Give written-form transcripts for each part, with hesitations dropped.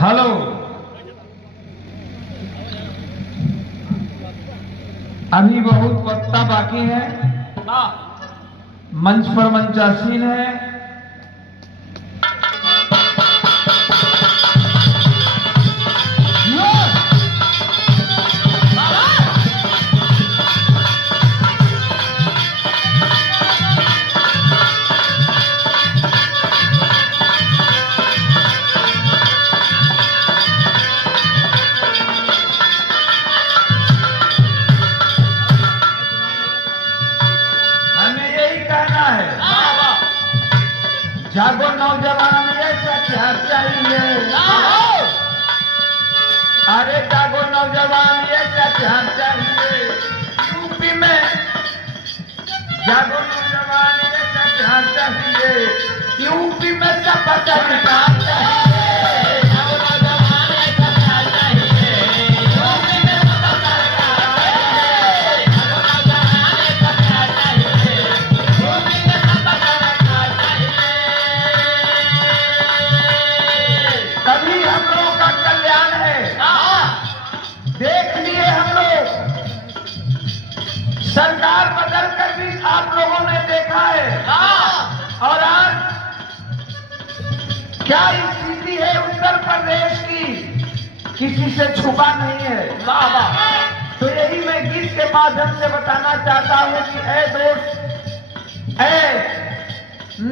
Hello, अभी बहुत वक्ता बाकी है। मंच पर मंचासीन है। जागो नौजवान ये सच्चा चाहिए। अरे जागो नौजवान ये सच्चा चाहिए। यूपी में जागो नौजवान ये सच्चा चाहिए। यूपी में सपा सरकार चाहिए। देख लिए हम लोग, सरकार बदल कर भी आप लोगों ने देखा है। और आज क्या स्थिति है उत्तर प्रदेश की, किसी से छुपा नहीं है। तो यही मैं गीत के माध्यम से बताना चाहता हूं कि ऐ दोस्त, ऐ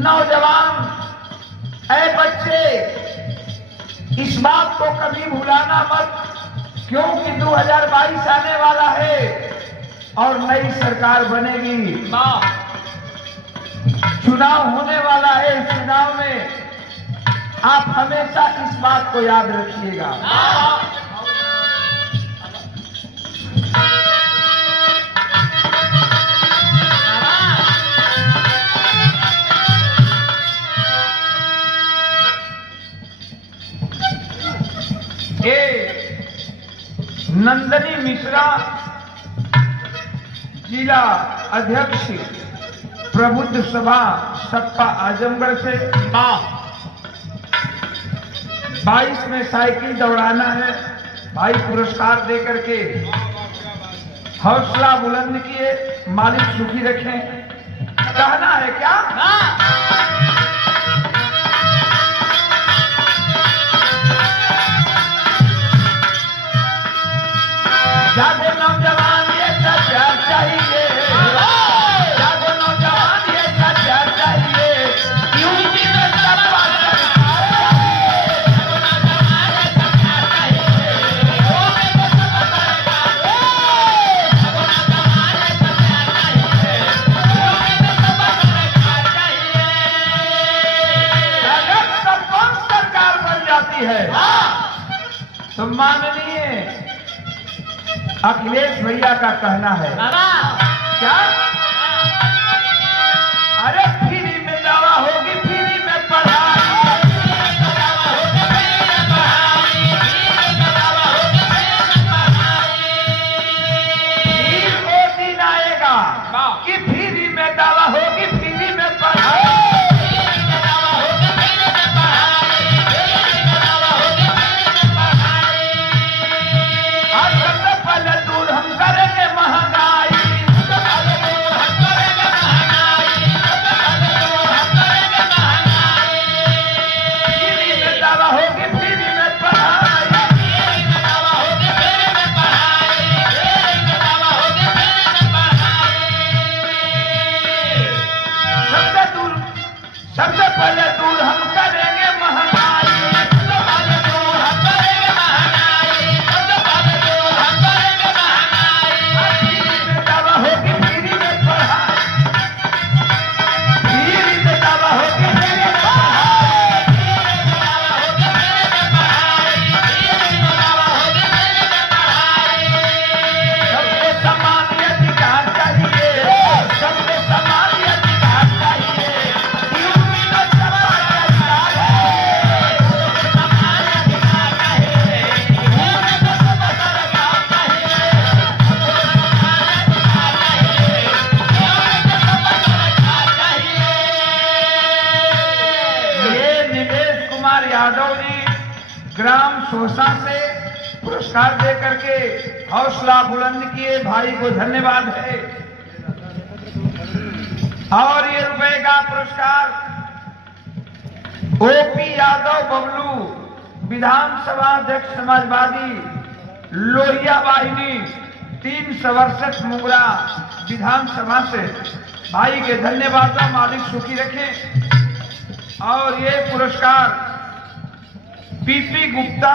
नौजवान, ऐ बच्चे, इस बात को कभी भुलाना मत, क्योंकि 2022 आने वाला है और नई सरकार बनेगी। चुनाव होने वाला है। इस चुनाव में आप हमेशा इस बात को याद रखिएगा। नंदनी मिश्रा, जिला अध्यक्ष प्रबुद्ध सभा सपा आजमगढ़ से 22 में साइकिल दौड़ाना है। भाई पुरस्कार दे करके हौसला बुलंद किए, मालिक सुखी रखें। कहना है क्या? जागो नौजवान ये सच्चा चाहिए। जागो नौजवान ये सच्चा चाहिए। यूपी में सपा सरकार अगर सपा सरकार बन जाती है तो माननीय अखिलेश भैया का कहना है क्या? अरे फ्री में दवा होगी, फ्री में पढ़ाई, फिर वो दिन आएगा कि फ्री में दवा होगी, फ्री में पढ़ाई। यादव जी ग्राम सोसा से पुरस्कार दे करके हौसला बुलंद किए, भाई को धन्यवाद है। और ये रुपए का पुरस्कार ओपी यादव बबलू विधानसभा अध्यक्ष समाजवादी लोहिया वाहिनी 367 मुंगरा विधानसभा से, भाई के धन्यवाद, मालिक सुखी रखें। और ये पुरस्कार पीपी गुप्ता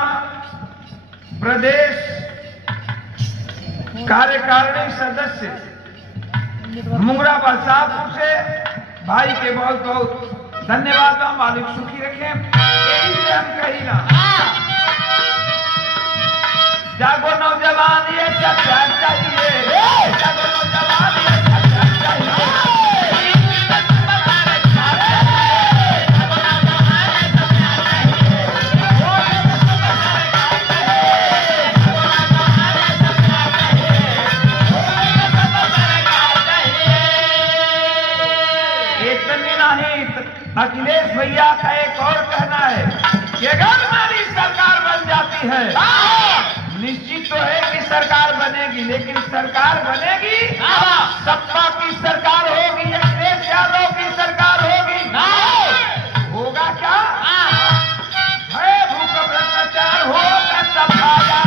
प्रदेश कार्यकारिणी सदस्य मुंगरा बरसापुर से, भाई के बहुत बहुत धन्यवाद, मालिक सुखी रखें। यही से हम कही ना, जागो नौजवान ये सब चाहिए, जागो नौजवान ये सब चाहिए। अखिलेश भैया का एक और कहना है कि अगर हमारी सरकार बन जाती है, निश्चित तो है कि सरकार बनेगी, लेकिन सरकार बनेगी सपा की सरकार होगी, अखिलेश यादव की सरकार होगी। होगा क्या? है भूख भ्रष्टाचार होगा सफाया,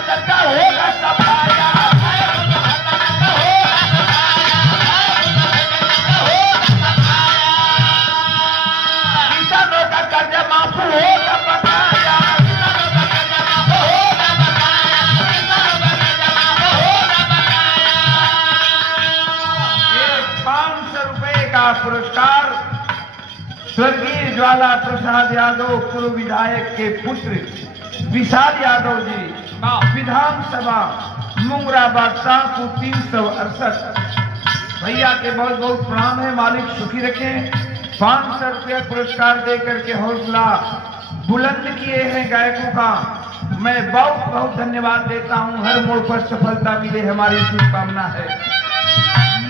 सरकार होगा सफाया, किसानों का कर्जा माफ होगा बकाया, 500 रुपए का पुरस्कार स्वर्गीय ज्वाला प्रसाद यादव पूर्व विधायक के पुत्र विशाल यादव जी विधानसभा मुंगरा बादशाहपुर 368। भैया के बहुत बहुत प्रणाम है, मालिक सुखी रखें। 500 रुपये पुरस्कार दे करके हौसला बुलंद किए हैं गायकों का, मैं बहुत बहुत धन्यवाद देता हूं। हर मोड़ पर सफलता मिले हमारी शुभकामना है।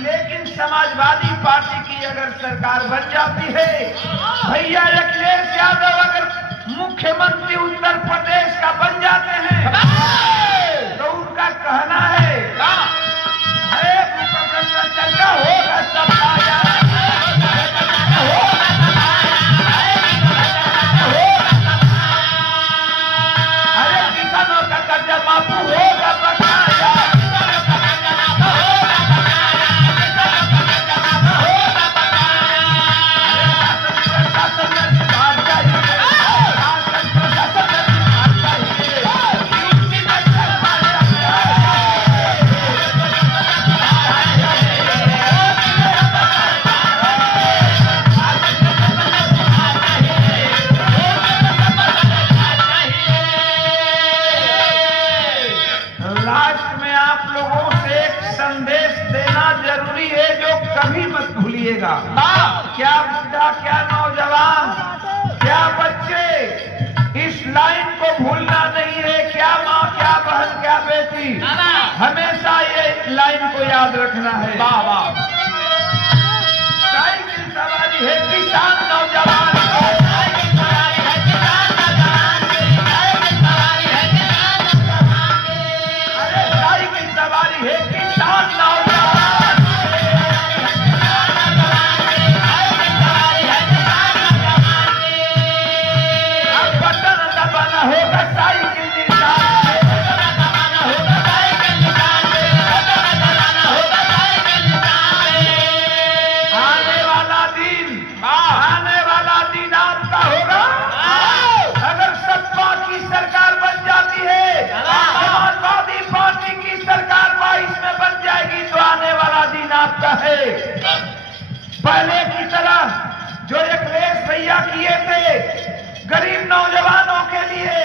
लेकिन समाजवादी पार्टी की अगर सरकार बन जाती है, भैया अखिलेश यादव अगर मुख्यमंत्री उत्तर प्रदेश का बन जाते हैं, तो उनका कहना है भ्रष्टाचार होगा सफाया, अरे किसानों का कर्जा माफ होगा बकाया, क्या बुढ़ा, क्या नौजवान, क्या बच्चे, इस लाइन को भूलना नहीं है। क्या माँ, क्या बहन, क्या बेटी, हमेशा ये लाइन को याद रखना है। साइकिल सवारी है किसान नौजवान, साइकिल सवारी है किसान नौजवान, अरे साइकिल सवारी है किसान नौजवान, होगा साइकिल निशान, होगा साइकिल निशान, होगा साइकिल निशान। आने वाला दिन आपका होगा। अगर सपा की सरकार बन जाती है, समाजवादी पार्टी की सरकार 22 में बन जाएगी, तो आने वाला दिन आपका है। पहले की तरह जो अखिलेश भैया किए थे गरीब नौजवानों के लिए,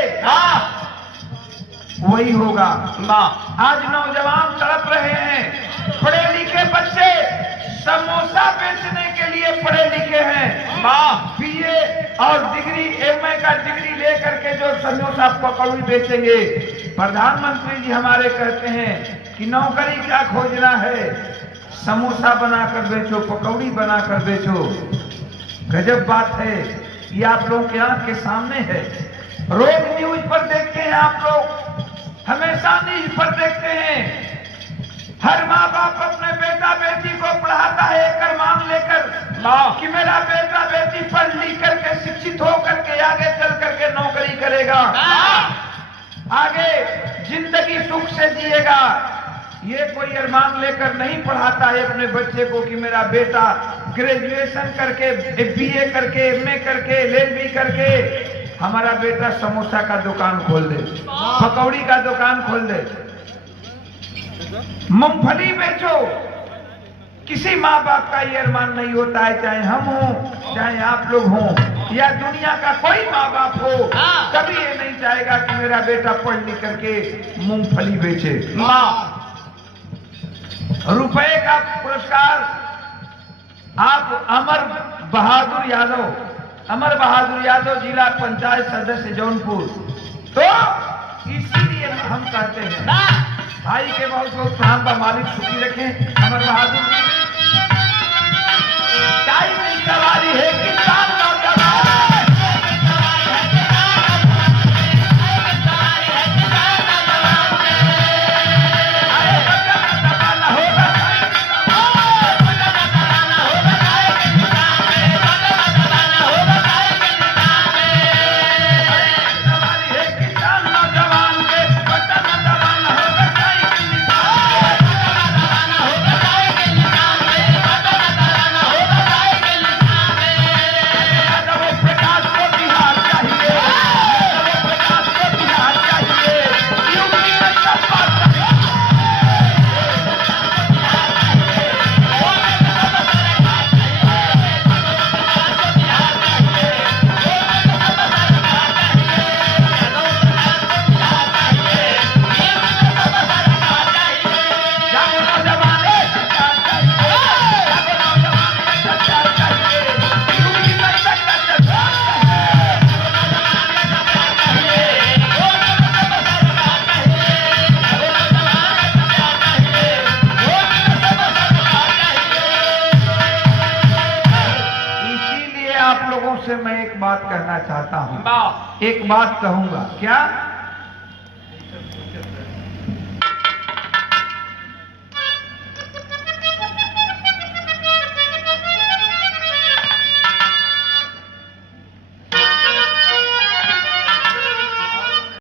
वही होगा। आज नौजवान तड़प रहे हैं, पढ़े लिखे बच्चे समोसा बेचने के लिए पढ़े लिखे हैं, बीए और डिग्री, एमए का डिग्री लेकर के जो समोसा पकौड़ी बेचेंगे। प्रधानमंत्री जी हमारे कहते हैं कि नौकरी क्या खोजना है, समोसा बनाकर बेचो, पकौड़ी बनाकर बेचो। गजब बात है, ये आप लोगों के आंख के सामने है। रोज न्यूज पर देखते हैं आप लोग, हमेशा न्यूज पर देखते हैं। हर माँ बाप अपने बेटा बेटी को पढ़ाता है एक अरमान लेकर कि मेरा बेटा बेटी पढ़ लिख करके शिक्षित हो करके आगे चल करके नौकरी करेगा, आगे जिंदगी सुख से जिएगा। ये कोई अरमान लेकर नहीं पढ़ाता है अपने बच्चे को कि मेरा बेटा ग्रेजुएशन करके, बीए करके, एमए करके, एलएलबी करके हमारा बेटा समोसा का दुकान खोल दे, पकौड़ी का दुकान खोल दे, मूंगफली बेचो। किसी माँ बाप का ये अरमान नहीं होता है, चाहे हम हों, चाहे आप लोग हों, या दुनिया का कोई माँ बाप हो, कभी ये नहीं चाहेगा कि मेरा बेटा पढ़ लिख करके मूंगफली बेचे। रुपए का पुरस्कार आप अमर बहादुर यादव जिला पंचायत सदस्य जौनपुर। तो इसीलिए हम कहते हैं भाई के बहुत बहुत काम का मालिक सुखी रखें। अमर बहादुर जी टाइम की सवारी है, किसान से मैं एक बात कहना चाहता हूँ, एक बात कहूंगा। क्या?